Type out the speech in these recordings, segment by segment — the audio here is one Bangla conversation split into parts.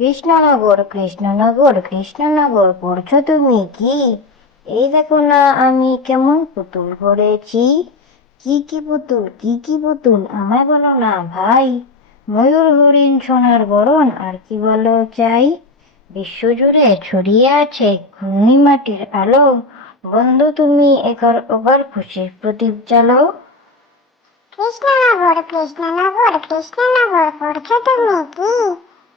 কৃষ্ণনগর কৃষ্ণনগর কৃষ্ণনগর, পড়ছো তুমি কি? এই দেখো না, আমি কেমন পুতুল করেছি। কি কি পুতুল, কি কি পুতুল, আমায় বলো না ভাই। ময়ূর হরিণ সোনার বরণ, আর কি বলো চাই? বিশ্বজুড়ে ছড়িয়ে আছে ঘূর্ণি মাটির আলো। বন্ধু তুমি এগার ওবার খুশির প্রদীপ জ্বালাও কৃষ্ণনগর কৃষ্ণনগর কৃষ্ণনগর, পড়ছো তুমি কি?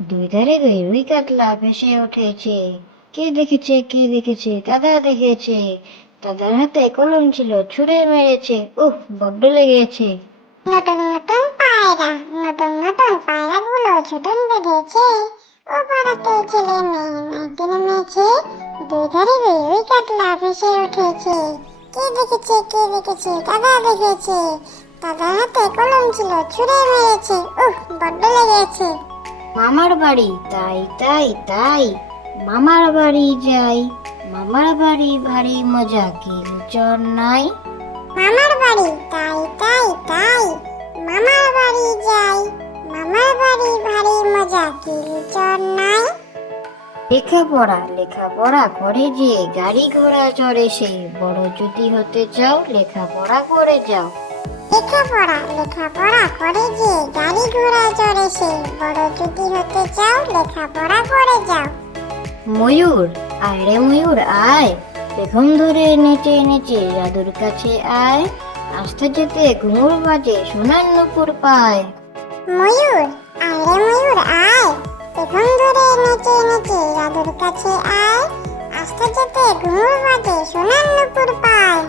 দুই ধারে দুই রুই কাতলা ভেসে উঠেছে। কে দেখেছে কে দেখেছে, দাদা দেখেছে। দাদার হাতে কলম ছিল, ছুড়ে মেরেছে। উহ বড্ড লেগেছে। নতুন নতুন পায়রা, নতুন নতুন পায়রাগুলো ঝুটন বেঁধেছে। ও ছেলে মেয়ে নাইতে নেমেছে দুই ধারে দুই কাতলা ভেসে উঠেছে। কে দেখেছে কে দেখেছে, দাদা দেখেছে। দাদার হাতে কলম ছিল, ছুঁড়ে মেরেছে। উহ বড্ড লেগেছে। মামার বাড়ি তাই তাই তাই। মামার বাড়ি যাই মামার বাড়ি ভারী মজা কি চর নাই। মামার বাড়ি তাই তাই তাই। মামার বাড়ি যাই মামার বাড়ি ভারী মজা কি চর নাই। লেখাপড়া লেখাপড়া করে যে গাড়ি ঘোড়া চড়ে সেই বড় যদি হতে চাও লেখাপড়া করে যাও। লেখাপড়া লেখাপড়া করে যে গাড়ি ঘোড়া চড়ে সে বড় যদি হতে চাও লেখাপড়া করে যাও। ময়ূর আয় রে ময়ূর আয়। পেখম ধরে নেচে নেচে জাদুর কাছে আয়। আসতে যেতে ঘুঙুর বাজে সোনার নুপুর পায়। ময়ূর আয় রে ময়ূর আয়। পেখম ধরে নেচে নেচে দাদুর কাছে আয়। আস্তে যেতে ঘুমুর বাজে সোনার নুপুর পায়।